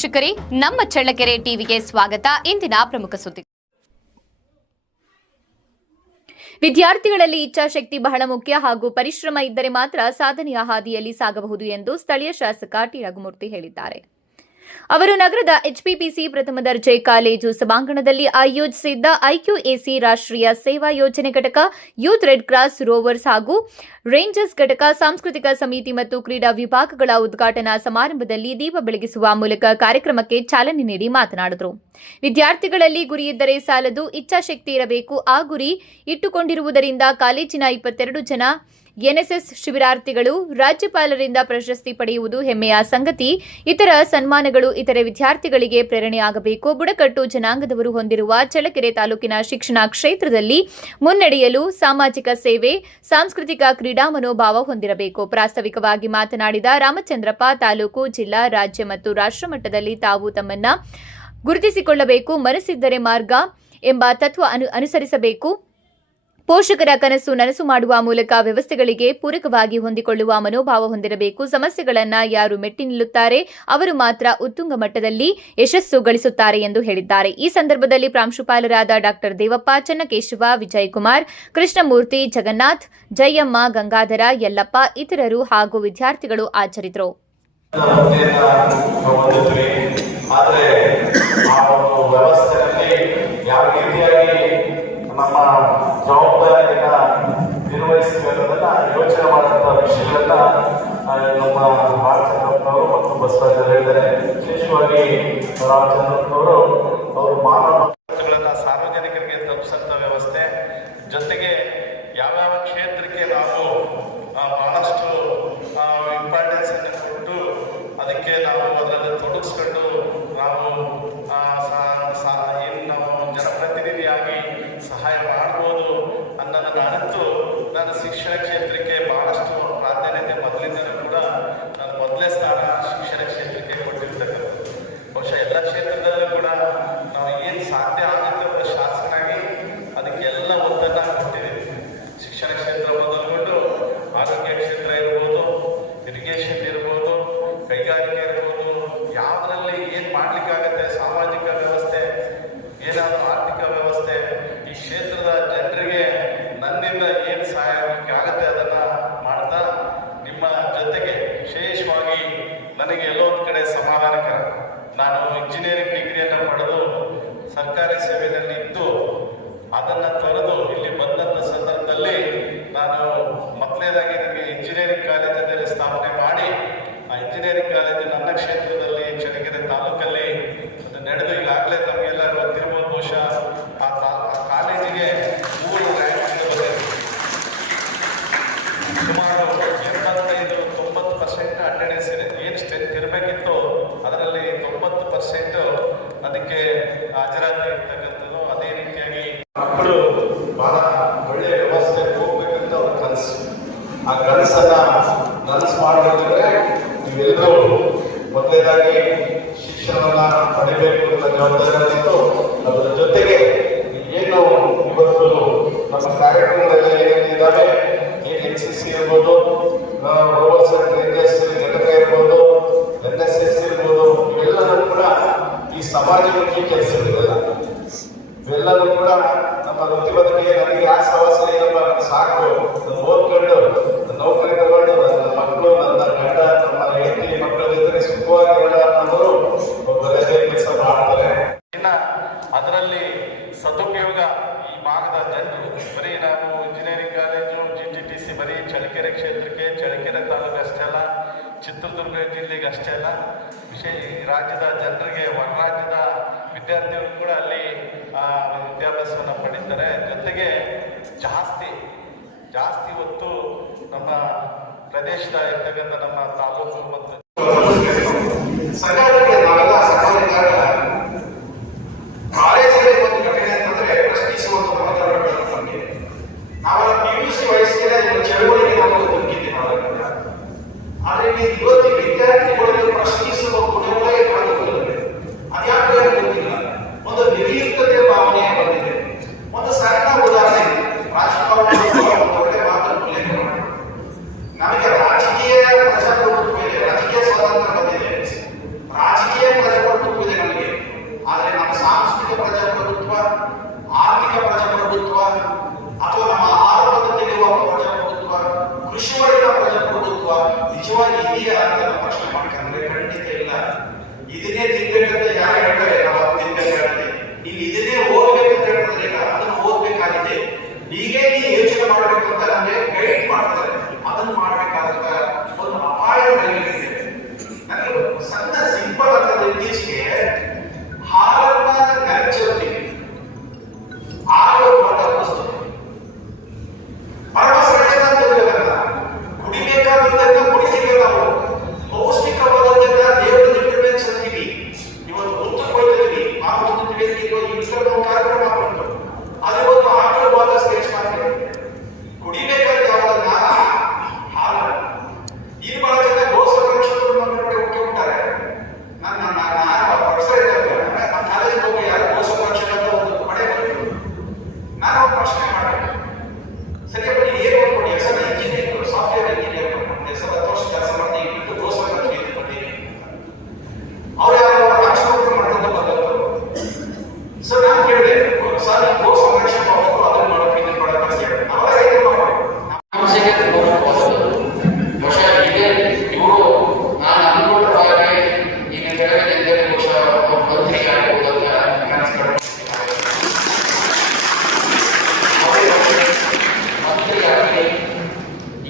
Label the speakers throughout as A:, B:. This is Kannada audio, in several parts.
A: ವೀಕ್ಷಕರೇ, ನಮ್ಮ ಚಳ್ಳಕೆರೆ ಟಿವಿಗೆ ಸ್ವಾಗತ. ಇಂದಿನ ಪ್ರಮುಖ ಸುದ್ದಿ ವಿದ್ಯಾರ್ಥಿಗಳಲ್ಲಿ ಇಚ್ಛಾಶಕ್ತಿ ಬಹಳ ಮುಖ್ಯ ಹಾಗೂ ಪರಿಶ್ರಮ ಇದ್ದರೆ ಮಾತ್ರ ಸಾಧನೆಯ ಹಾದಿಯಲ್ಲಿ ಸಾಗಬಹುದು ಎಂದು ಸ್ಥಳೀಯ ಶಾಸಕ ಟಿ. ರಘುಮೂರ್ತಿ ಹೇಳಿದ್ದಾರೆ. ಅವರು ನಗರದ ಎಚ್ಪಿಪಿಸಿ ಪ್ರಥಮ ದರ್ಜೆ ಕಾಲೇಜು ಸಭಾಂಗಣದಲ್ಲಿ ಆಯೋಜಿಸಿದ್ದ ಐಕ್ಯೂಎಸಿ ರಾಷ್ಟ್ರೀಯ ಸೇವಾ ಯೋಜನೆ ಘಟಕ ಯೂತ್ ರೆಡ್ ಕ್ರಾಸ್ ರೋವರ್ಸ್ ಹಾಗೂ ರೇಂಜರ್ಸ್ ಘಟಕ ಸಾಂಸ್ಕೃತಿಕ ಸಮಿತಿ ಮತ್ತು ಕ್ರೀಡಾ ವಿಭಾಗಗಳ ಉದ್ಘಾಟನಾ ಸಮಾರಂಭದಲ್ಲಿ ದೀಪ ಬೆಳಗಿಸುವ ಮೂಲಕ ಕಾರ್ಯಕ್ರಮಕ್ಕೆ ಚಾಲನೆ ನೀಡಿ ಮಾತನಾಡಿದರು. ವಿದ್ಯಾರ್ಥಿಗಳಲ್ಲಿ ಗುರಿ ಇದ್ದರೆ ಸಾಲದು ಇಚ್ಛಾಶಕ್ತಿ ಇರಬೇಕು. ಆ ಗುರಿ ಇಟ್ಟುಕೊಂಡಿರುವುದರಿಂದ ಕಾಲೇಜಿನ ಇಪ್ಪತ್ತೆರಡು ಜನ ಎನ್ಎಸ್ಎಸ್ ಶಿಬಿರಾರ್ಥಿಗಳು, ರಾಜ್ಯಪಾಲರಿಂದ ಪ್ರಶಸ್ತಿ ಪಡೆಯುವುದು ಹೆಮ್ಮೆಯ ಸಂಗತಿ. ಇತರ ಸನ್ಮಾನಗಳು ಇತರೆ ವಿದ್ಯಾರ್ಥಿಗಳಿಗೆ ಪ್ರೇರಣೆಯಾಗಬೇಕು. ಬುಡಕಟ್ಟು ಜನಾಂಗದವರು ಹೊಂದಿರುವ ಚಳ್ಳಕೆರೆ ತಾಲೂಕಿನ ಶಿಕ್ಷಣ ಕ್ಷೇತ್ರದಲ್ಲಿ ಮುನ್ನಡೆಯಲು ಸಾಮಾಜಿಕ ಸೇವೆ, ಸಾಂಸ್ಕೃತಿಕ ಕ್ರೀಡಾ ಮನೋಭಾವ ಹೊಂದಿರಬೇಕು. ಪ್ರಾಸ್ತಾವಿಕವಾಗಿ ಮಾತನಾಡಿದ ರಾಮಚಂದ್ರಪ್ಪ, ತಾಲೂಕು, ಜಿಲ್ಲಾ, ರಾಜ್ಯ ಮತ್ತು ರಾಷ್ಟ್ರ ಮಟ್ಟದಲ್ಲಿ ತಾವು ತಮ್ಮನ್ನು ಗುರುತಿಸಿಕೊಳ್ಳಬೇಕು ಮನಸ್ಸಿದ್ದರೆ ಮಾರ್ಗ ಎಂಬ ತತ್ವ ಅನು, ಅನುಸರಿಸಬೇಕು. ಪೋಷಕರ ಕನಸು ನನಸು ಮಾಡುವ ಮೂಲಕ ವ್ಯವಸ್ಥೆಗಳಿಗೆ ಪೂರಕವಾಗಿ ಹೊಂದಿಕೊಳ್ಳುವ ಮನೋಭಾವ ಹೊಂದಿರಬೇಕು. ಸಮಸ್ಯೆಗಳನ್ನು ಯಾರು ಮೆಟ್ಟಿ ನಿಲ್ಲುತ್ತಾರೆ, ಅವರು ಮಾತ್ರ ಉತ್ತುಂಗ ಮಟ್ಟದಲ್ಲಿ ಯಶಸ್ಸು ಗಳಿಸುತ್ತಾರೆ ಎಂದು ಹೇಳಿದ್ದಾರೆ. ಈ ಸಂದರ್ಭದಲ್ಲಿ ಪ್ರಾಂಶುಪಾಲರಾದ ಡಾಕ್ಟರ್ ದೇವಪ್ಪ, ಚನ್ನಕೇಶವ, ವಿಜಯಕುಮಾರ್, ಕೃಷ್ಣಮೂರ್ತಿ, ಜಗನ್ನಾಥ್, ಜಯಮ್ಮ, ಗಂಗಾಧರ, ಯಲ್ಲಪ್ಪ ಇತರರು ಹಾಗೂ ವಿದ್ಯಾರ್ಥಿಗಳು
B: ಆಚರಿದರು ಯಾವ ರೀತಿಯಾಗಿ ನಮ್ಮ ಜವಾಬ್ದಾರಿಯನ್ನ ನಿರ್ವಹಿಸಬೇಕನ್ನ ಯೋಚನೆ ಮಾಡುವಂತ ವಿಷಯಗಳನ್ನ ನಮ್ಮ ರಾಮಚಂದ್ರಪ್ಪನವರು ಮತ್ತು ಬಸವರಾಜರು ಹೇಳಿದ್ದಾರೆ. ವಿಶೇಷವಾಗಿ ರಾಮಚಂದ್ರಪ್ಪನವರು ಅವರು ಮಾನವ ಹಕ್ಕುಗಳನ್ನ ಸಾರ್ವಜನಿಕರಿಗೆ ತಲುಪಿಸಂತ ವ್ಯವಸ್ಥೆ ಜೊತೆಗೆ ಯಾವ್ಯಾವ ಕ್ಷೇತ್ರಕ್ಕೆ ನಾವು ಆ, ಬಹಳಷ್ಟು ಇಂಪಾರ್ಟೆನ್ಸ್ ಅನ್ನು ಕೊಟ್ಟು ಅದಕ್ಕೆ ನಾವು ಅದರಲ್ಲಿ ತೊಡಗಿಸ್ಕೊಂಡು ನಾವು ಆ, ಸಾ- ಸಾ- ಏನು ನಾವು ಜನಪ್ರತಿನಿಧಿಯಾಗಿ ಸಹಾಯ ಮಾಡ್ಬೋದು ಅನ್ನೋದನ್ನು ಅರಿತು ನಾನು ಶಿಕ್ಷಣ ಕ್ಷೇತ್ರಕ್ಕೆ ಬಹಳಷ್ಟು ಪ್ರಾಧಾನ್ಯತೆ ಮೊದಲಿಂದನೂ ಕೂಡ ನಾನು ಮೊದಲೇ ಸ್ಥಾನ ಶಿಕ್ಷಣ ಕ್ಷೇತ್ರಕ್ಕೆ ಕೊಟ್ಟಿರ್ತಕ್ಕಂಥದ್ದು ಬಹುಶಃ ಎಲ್ಲ ಕ್ಷೇತ್ರದಲ್ಲೂ ಕೂಡ ನಾವು ಏನು ಸಾಧ್ಯ ಆಗುತ್ತೆ ಒಬ್ಬ ಶಾಸಕನಾಗಿ ಅದಕ್ಕೆಲ್ಲ ಒತ್ತನ್ನು ಕೊಟ್ಟಿದ್ದೀವಿ ಶಿಕ್ಷಣ ಕ್ಷೇತ್ರ ಮೊದಲುಗೊಂಡು ಆರೋಗ್ಯ ಕ್ಷೇತ್ರ ಇರ್ಬೋದು ಇರಿಗೇಷನ್ ಇರ್ಬೋದು, ಕೈಗಾರಿಕೆ ಇರ್ಬೋದು, ಯಾವುದರಲ್ಲಿ ಏನು ಮಾಡ್ಲಿಕ್ಕಾಗತ್ತೆ, ಸಾಮಾಜಿಕ ವ್ಯವಸ್ಥೆ, ಏನಾದರೂ ಆರ್ಥಿಕ ವ್ಯವಸ್ಥೆ, ಈ ಕ್ಷೇತ್ರದ ಜನರಿಗೆ ನನ್ನಿಂದ ಏನು ಸಹಾಯ ಆಗುತ್ತೆ ಅದನ್ನು ಮಾಡ್ತಾ ನಿಮ್ಮ ಜೊತೆಗೆ ವಿಶೇಷವಾಗಿ ನನಗೆ ಎಲ್ಲೋ ಒಂದು ಕಡೆ ಸಮಾಧಾನಕರ. ನಾನು ಇಂಜಿನಿಯರಿಂಗ್ ಡಿಗ್ರಿಯನ್ನು ಪಡೆದು ಸರ್ಕಾರಿ ಸೇವೆಯಲ್ಲಿ ಇದ್ದು, ಅದನ್ನು ತೊರೆದು ಇಲ್ಲಿ ಬಂದಂಥ ಸಂದರ್ಭದಲ್ಲಿ ನಾನು ಮೊದಲನೇದಾಗಿ ನನಗೆ ಇಂಜಿನಿಯರಿಂಗ್ ಕಾಲೇಜಿನಲ್ಲಿ ಸ್ಥಾಪನೆ ಮಾಡಿ, ಆ ಇಂಜಿನಿಯರಿಂಗ್ ಕಾಲೇಜು ನನ್ನ ಕ್ಷೇತ್ರದಲ್ಲಿ ಚಳ್ಳಕೆರೆ ತಾಲೂಕಲ್ಲಿ ಅದು ನಡೆದು ಈಗಾಗಲೇ ತಮಗೆಲ್ಲ ಗೊತ್ತಿರ್ಬೋದು ಬಹುಶಃ ಆ ಕಾಲೇಜಿಗೆ ಮೂರು ರ್ಯಾಂಕ್ ಬಂದಿದೆ. ಸುಮಾರು ಎಂಬತ್ತೈದು, ತೊಂಬತ್ತು ಪರ್ಸೆಂಟ್ ಅಟೆಂಡೆನ್ಸ್ ಇದೆ. ಏನು ಸ್ಟ್ರೆಂತ್ ಇರಬೇಕಿತ್ತು ಅದರಲ್ಲಿ ತೊಂಬತ್ತು ಪರ್ಸೆಂಟ್ ಅದಕ್ಕೆ ಹಾಜರಾತಿ ಇರ್ತಕ್ಕಂಥದ್ದು ಅದೇ ರೀತಿಯಾಗಿ ಮಕ್ಕಳು ಬಹಳ ಒಳ್ಳೆಯ ವ್ಯವಸ್ಥೆ ಹೋಗ್ಬೇಕಂತ ಅವ್ರ ಕನಸು ಆ ಕನಸನ್ನ ನನಸು ಮಾಡಬೇಕಂದ್ರೆ ನೀವೆಲ್ಲರೂ ಮೊದಲನೇದಾಗಿ ಶಿಕ್ಷಣವನ್ನ ಪಡಿಬೇಕು ಅಂತ ಜವಾಬ್ದಾರಿಯಾಗಿತ್ತು ಅದರ ಜೊತೆಗೆ ಏನು ಇವತ್ತು ನಮ್ಮ ಕಾರ್ಯಕ್ರಮದಲ್ಲಿ ಏನಿದ್ದಾವೆ ಏನ್ ಎನ್ ಸಿ ಸಿ ಇರ್ಬೋದು ಅಂಡ್ ರೇಂಜರ್ಸ್ ಘಟಕ ಇರ್ಬೋದು ಎನ್ ಎಸ್ ಎಸ್ ಇರ್ಬೋದು ಇವೆಲ್ಲವೂ ಕೂಡ ಈ ಸಮಾಜಮುಖಿ ಕೆಲಸಗಳಿಲ್ಲ ಅದರಲ್ಲಿ ಸದುಪಯೋಗ ಈ ಭಾಗದ ಜನರು ಬರೀ ನಾವು engineering college G T T C ಬರೀ ಚಳ್ಳಕೆರೆ ಕ್ಷೇತ್ರಕ್ಕೆ, ಚಳ್ಳಕೆರೆ ತಾಲೂಕು ಅಷ್ಟೇ ಅಲ್ಲ ಚಿತ್ರದುರ್ಗ ಜಿಲ್ಲೆಗೆ ಅಷ್ಟೇ ಅಲ್ಲ ವಿಶೇಷ ರಾಜ್ಯದ ಜನರಿಗೆ ಹೊರ ರಾಜ್ಯದ ವಿದ್ಯಾರ್ಥಿಗಳು ಕೂಡ ಅಲ್ಲಿ ವಿದ್ಯಾಭ್ಯಾಸವನ್ನು ಪಡೀತಾರೆ. ಜೊತೆಗೆ ಜಾಸ್ತಿ ಜಾಸ್ತಿ ಹೊತ್ತು ನಮ್ಮ ಪ್ರದೇಶದ ಇರ್ತಕ್ಕಂಥ ನಮ್ಮ ತಾಲೂಕು ಮತ್ತು
C: ಕಾಲೇಜಿಗೆ ಒಂದು ಘಟನೆ ಅಂತಂದ್ರೆ ಪ್ರಶ್ನಿಸುವ ಒಂದು ಮನೋಧರ್ಮಗಳು ನಮಗೆ ನಾವು ಪಿ ಯು ಸಿ ವಯಸ್ಸಿನ ಒಂದು ಚಳವಳಿಗೆ ನಾವು ಬದುಕಿದ್ದೀವಿ ನಾವೆಲ್ಲ ಆದ್ರೆ ಈ ಇವತ್ತು ವಿದ್ಯಾರ್ಥಿಗಳಲ್ಲಿ ಪ್ರಶ್ನಿಸುವ ಗುಣಗಳೇ ಕಾಣುತ್ತದೆ ಅದ್ಯಾಕೆ ಒಂದು ನಿರ್ಲಿಪ್ತತೆ ಭಾವನೆ ಬಂದಿದೆ. ಒಂದು ಸಣ್ಣ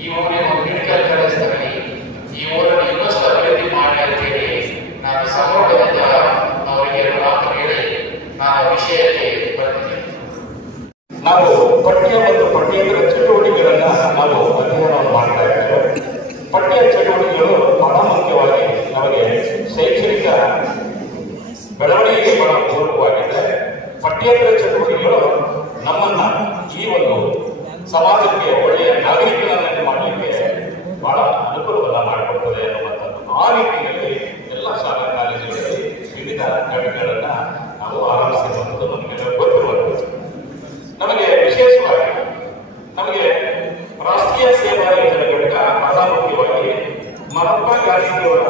D: ಈ ಊರಿನ ಈ ಊರನ್ನು ಇನ್ನಷ್ಟು ಅಭಿವೃದ್ಧಿ ಮಾಡಿ ಅಂತೇಳಿ ಅವರಿಗೆ ಮಾತು ಹೇಳಿ ನಾನು ವಿಷಯಕ್ಕೆ ಬಂದಿದ್ದೇನೆ.
E: ನಾವು ಪಠ್ಯ ಮತ್ತು ಪಠ್ಯೇತರ ಚಟುವಟಿಕೆಗಳನ್ನು ನಾವು ಅಧ್ಯಯನ ಮಾಡ್ತಾ ಇದ್ದೇವೆ. ಪಠ್ಯ ಚಟುವಟಿಕೆಗಳು ಬಹಳ ಮುಖ್ಯವಾಗಿ ನಮಗೆ ಶೈಕ್ಷಣಿಕ ಬೆಳವಣಿಗೆಗೆ ಬಹಳ ಪೂರಕವಾಗಿದೆ ಪಠ್ಯೇತರ ಚಟುವಟಿಕೆಗಳು ನಮ್ಮನ್ನ ಈ ಒಂದು ಸಮಾಜಕ್ಕೆ Mapa Cachorro.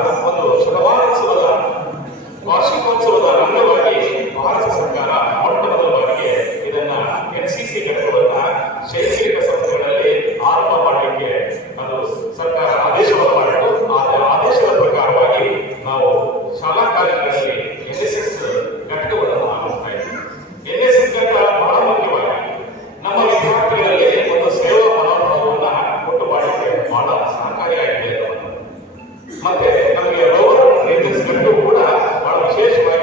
E: ಮತ್ತೆ ನಮಗೆ ರೋಡ್ ನಿರ್ಮಿಸಿಕೊಂಡು ಕೂಡ ಬಹಳ ವಿಶೇಷವಾಗಿ